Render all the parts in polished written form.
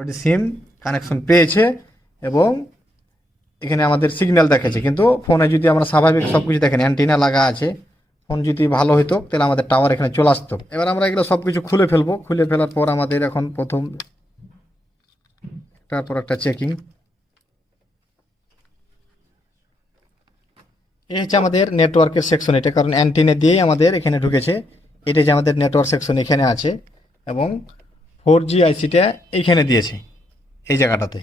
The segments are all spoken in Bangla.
ওটি সিম কানেকশন পেয়েছে এবং এখানে আমাদের সিগন্যাল দেখাচ্ছে, কিন্তু ফোনে যদি আমরা স্বাভাবিক সব কিছু দেখেন অ্যান্টিনা লাগা আছে, ফোন যদি ভালো হতো তাহলে আমাদের টাওয়ার এখানে চলে আসতো। এবার আমরা এগুলো সব কিছু খুলে ফেলবো, খুলে ফেলার পর আমাদের এখন প্রথম একটার পর একটা চেকিং। এই হচ্ছে আমাদের নেটওয়ার্কের সেকশন, এটা কারণ অ্যান্টিনা দিয়েই আমাদের এখানে ঢুকেছে। এটা যে আমাদের নেটওয়ার্ক সেকশন এখানে আছে এবং 4G আইসিটা এইখানে দিয়েছে এই জায়গাটাতে।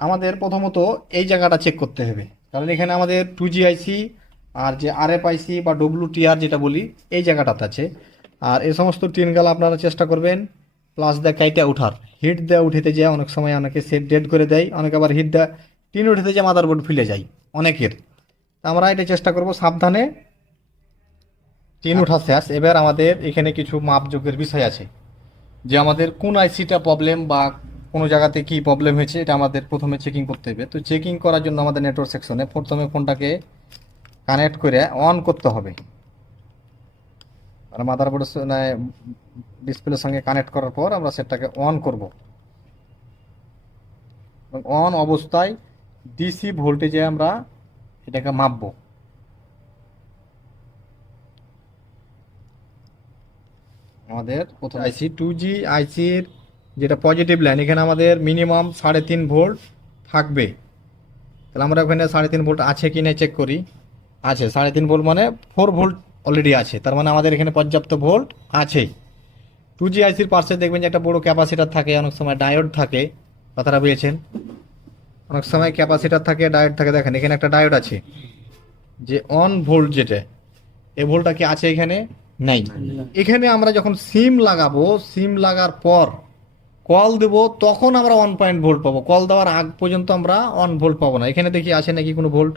আমাদের প্রথমত এই জায়গাটা চেক করতে হবে, কারণ এখানে আমাদের 2G আইসি আর যে RF আইসি বা WTR যেটা বলি এই জায়গাটাতে আছে। আর এই সমস্ত টিনগুলো আপনারা চেষ্টা করবেন প্লাস দেয় কাইটা উঠার, হিট দেওয়া উঠেতে যায় অনেক সময়, অনেকে সেট ডেড করে দেয়, অনেকে আবার হিট দেয় টিন উঠেতে যায় মাদারবোর্ড ফিলে যায় অনেকের। আমরা এটা চেষ্টা করব সাবধানে টিন উঠা শেষ। এবার আমাদের এখানে কিছু মাপযোগের বিষয় আছে, যে আমাদের কোন আইসিটা প্রবলেম বা কোনো জায়গাতে কি প্রবলেম হয়েছে এটা আমাদের প্রথমে চেকিং করতে হবে। তো চেকিং করার জন্য আমাদের নেটওয়ার্ক সেকশনে প্রথমে ফোনটাকে কানেক্ট করে অন করতে হবে, মানে মাদারবোর্ডের ডিসপ্লের সঙ্গে কানেক্ট করার পর আমরা সেটটাকে অন করব। অন অবস্থায় ডিসি ভোল্টেজে আমরা এটাকে মাপবো। আমাদের প্রথম আইসি 2G আইসির যেটা পজিটিভ লাইন, এখানে আমাদের মিনিমাম 3.5 ভোল্ট থাকবে। তাহলে আমরা ওখানে 3.5 ভোল্ট আছে কি না চেক করি। আছে 3.5 ভোল্ট, মানে 4 ভোল্ট অলরেডি আছে, তার মানে আমাদের এখানে পর্যাপ্ত ভোল্ট আছে। 2G আইসির পাশে দেখবেন যে একটা বড় ক্যাপাসিটার থাকে, অনেক সময় ডায়োড থাকে, কথাটা বুঝেছেন। অনেক সময় ক্যাপাসিটার থাকে, ডায়োড থাকে। দেখেন এখানে একটা ডায়োড আছে, যে অন ভোল্ট যেটা, এই ভোল্টটা কি আছে এখানে? নাই। এখানে আমরা যখন সিম লাগাবো, সিম লাগার পর কল দেবো তখন আমরা 1 ভোল্ট পাবো। কল দেওয়ার আগ পর্যন্ত আমরা 1 ভোল্ট পাবো না। এখানে দেখি আছে নাকি কোনো ভোল্ট,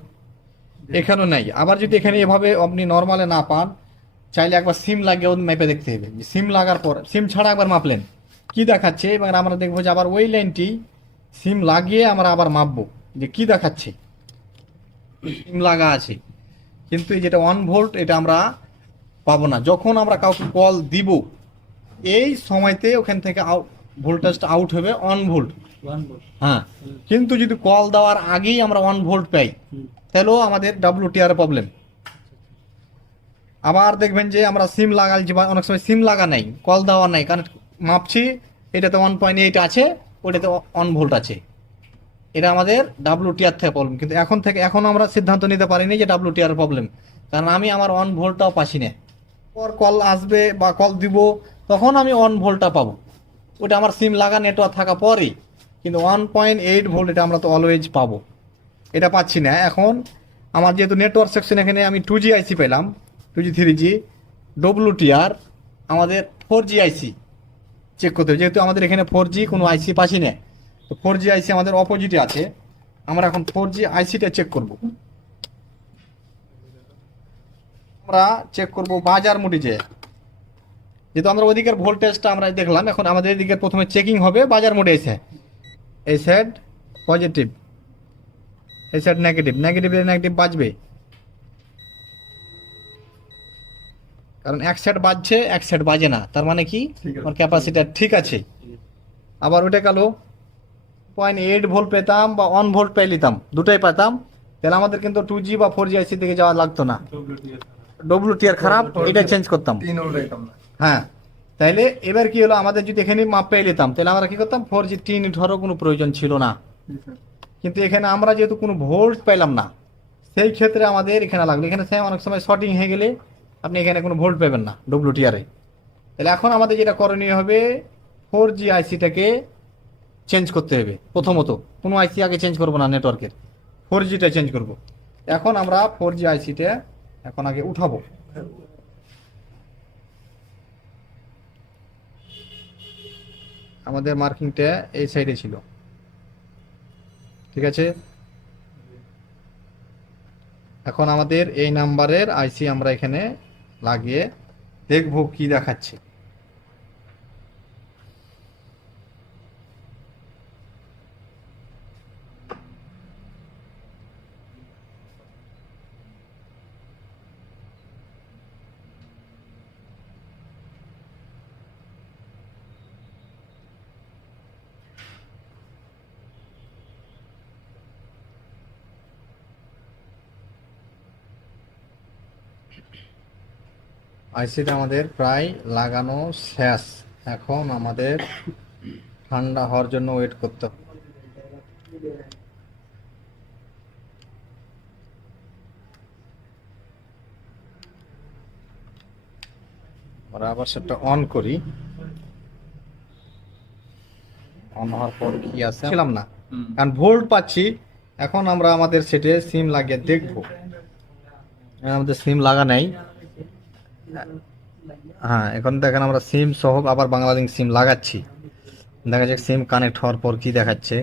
এখানেও নাই। আবার যদি এখানে এভাবে আপনি নর্মালে না পান, চাইলে একবার সিম লাগিয়েও মেপে দেখতে হবে। সিম লাগার পর সিম ছাড়া একবার মাপলেন কি দেখাচ্ছে, এবার আমরা দেখবো যে আবার ওই লাইনটি সিম লাগিয়ে আমরা আবার মাপবো যে কি দেখাচ্ছে। সিম লাগা আছে কিন্তু এই যেটা 1 ভোল্ট এটা আমরা পাবো না। যখন আমরা কাউকে কল দিব এই সময়তে ওখান থেকে ভোল্টেজটা আউট হবে 1 ভোল্ট। হ্যাঁ, কিন্তু যদি কল দেওয়ার আগেই আমরা 1 ভোল্ট পাই তাহলেও আমাদের WTR প্রবলেম। আবার দেখবেন যে আমরা সিম লাগাইছি বা অনেক সময় সিম লাগা নাই, কল দেওয়া নাই, কারণ মাপছি এটাতে 1.8 আছে, ওটাতে 1 ভোল্ট আছে। এটা আমাদের WTR থেকে প্রবলেম। কিন্তু এখন আমরা সিদ্ধান্ত নিতে পারিনি যে WTR প্রবলেম, কারণ আমি আমার 1 ভোল্টটাও পাচ্ছি না। পর কল আসবে বা কল দিব তখন আমি 1 ভোল্টটা পাবো, ওটা আমার সিম লাগা নেটওয়ার্ক থাকা পরেই। কিন্তু 1.8 ভোল্ট এটা আমরা তো অলওয়েজ পাবো, এটা পাচ্ছি না। এখন আমার যেহেতু নেটওয়ার্ক সেকশন এখানে আমি 2G আইসি পেলাম, 2G 3G WTR, আমাদের 4G আইসি চেক করতে হবে। যেহেতু আমাদের এখানে 4G কোনো আইসি পাচ্ছি না, তো 4G আইসি আমাদের অপোজিটে আছে। আমরা এখন 4G আইসিটা চেক করব। আমরা চেক করব বাজার মোডে, যেহেতু আমরা ওইদিকের ভোল্টেজটা আমরা দেখলাম, এখন আমাদের এদিকে প্রথমে চেকিং হবে বাজার মোডে এসে। এই সাইড পজিটিভ, এই সাইড নেগেটিভ, নেগেটিভ বাজবে, কারণ এক সাইড বাজছে এক সাইড বাজে না, তার মানে কি আমার ক্যাপাসিটার ঠিক আছে। আবার ওটা গেল 0.8 ভোল্ট পেতাম বা 1 ভোল্ট পেয়ে নিতাম, দুটাই পেতাম, তাহলে আমাদের কিন্তু 2G বা 4G আইসি থেকে যাওয়া লাগতো না। WTR খারাপ, এটা চেঞ্জ করতাম। হ্যাঁ, তাইলে এবার কি হলো, আমাদের যদি এখানে মাপ পেয়ে নিতাম তাহলে আমরা কি করতাম 4G 3 কোনো প্রয়োজন ছিল না। কিন্তু এখানে আমরা যেহেতু কোনো ভোল্ট পেলাম না, সেই ক্ষেত্রে আমাদের এখানে লাগলো। এখানে অনেক সময় শর্টিং হয়ে গেলে আপনি এখানে কোনো ভোল্ট পাবেন না WTR-এ। তাহলে এখন আমাদের যেটা করণীয় হবে 4G আইসিটাকে চেঞ্জ করতে হবে। প্রথমত কোনো আইসি আগে চেঞ্জ করবো না নেটওয়ার্কের, 4Gটা চেঞ্জ করব। এখন আমরা 4G আইসিটা এখন আগে উঠাবো। আমাদের মার্কিংটা এই সাইডে ছিল, ঠিক আছে। এখন আমাদের এই নাম্বারের আইসি আমরা এখানে লাগিয়ে দেখবো কি দেখাচ্ছে। আইসিটা আমাদের প্রায় লাগানো শেষ। এখন আমাদের ঠান্ডা হওয়ার জন্য ওয়েট করতে হবে। আমরা আবার সেটা অন করি। অন হওয়ার পর কি আছে ছিলাম না, কারণ ভোল্ট পাচ্ছি। এখন আমরা আমাদের সেটে সিম লাগিয়ে দেখবো। আমাদের সিম লাগা নাই। হ্যাঁ, এখন দেখেন আমরা সিম সহ আবার বাংলালিংক সিম লাগাচ্ছি। দেখা যাক সিম কানেক্ট হওয়ার পর কি দেখাচ্ছে।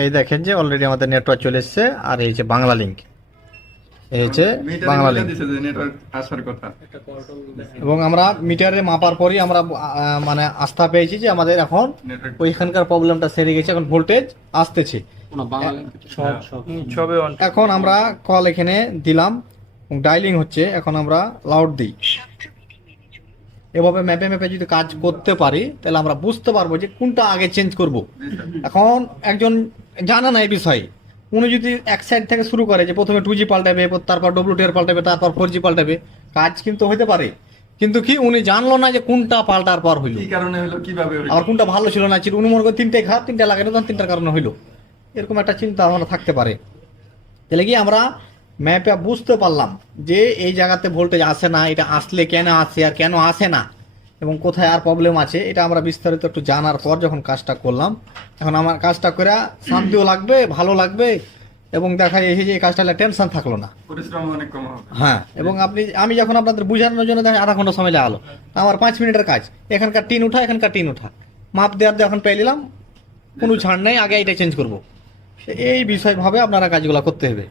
এই দেখেন যে অলরেডি আমাদের নেটওয়ার্ক চলে এসছে, আর এই যে বাংলালিংক, এই হচ্ছে বাংলালিংক। আসার কথা। এবং আমরা মিটারে মাপার পরই আমরা মানে আস্থা পেয়েছি যে আমাদের এখন ওইখানকার প্রবলেমটা সেরে গেছে, এখন ভোল্টেজ আসতেছে। এখন আমরা কল এখানে দিলাম, ডায়ালিং হচ্ছে। এখন আমরা লাউড দিই। এভাবে ম্যাপে ম্যাপে যদি কাজ করতে পারি তাহলে আমরা বুঝতে পারবো যে কোনটা আগে চেঞ্জ করব। এখন একজন জানা নাই বিষয়, উনি যদি এক সাইড থেকে শুরু করে যে প্রথমে 2G পাল্টাবে, তারপর WTR পাল্টাবে, তারপর 4G পাল্টাবে, কাজ কিন্তু হতে পারে, কিন্তু কি উনি জানলো না যে কোনটা পাল্টার পর হইলো, কি কারণে হলো, কিভাবে হলো। আর কোনটা ভালো ছিল না ছিল। উনি মনে করেন তিনটাই খারাপ, তিনটা লাগানো, তখন তিনটার কারণে হইলো। এরকম একটা চিন্তা ভাবনা থাকতে পারে। তাহলে কি আমরা ম্যাপে বুঝতে পারলাম যে এই জায়গাতে ভোল্টেজ আসে না, এটা আসলে কেন আসে আর কেন আসে না, এবং কোথায় আর প্রবলেম আছে, এটা আমরা বিস্তারিত একটু জানার পর যখন কাজটা করলাম, এখন আমার কাজটা করে শান্তিও লাগবে, ভালো লাগবে, এবং দেখা যায় যে এই কাজটা টেনশন থাকলো না। পরিশ্রম অনেক কম হবে। হ্যাঁ, এবং আমি যখন আপনাদের বোঝানোর জন্য দেখা আধা ঘন্টা সময় লাগালো, আমার 5 মিনিটের কাজ। এখানকার টিন উঠা, এখানকার টিন উঠা, মাপ দেওয়ার এখন পেয়ে নিলাম, কোনো ছাড় নেই, আগে এটা চেঞ্জ করবো। এই বিষয়ভাবে আপনারা কাজগুলো করতে হবে।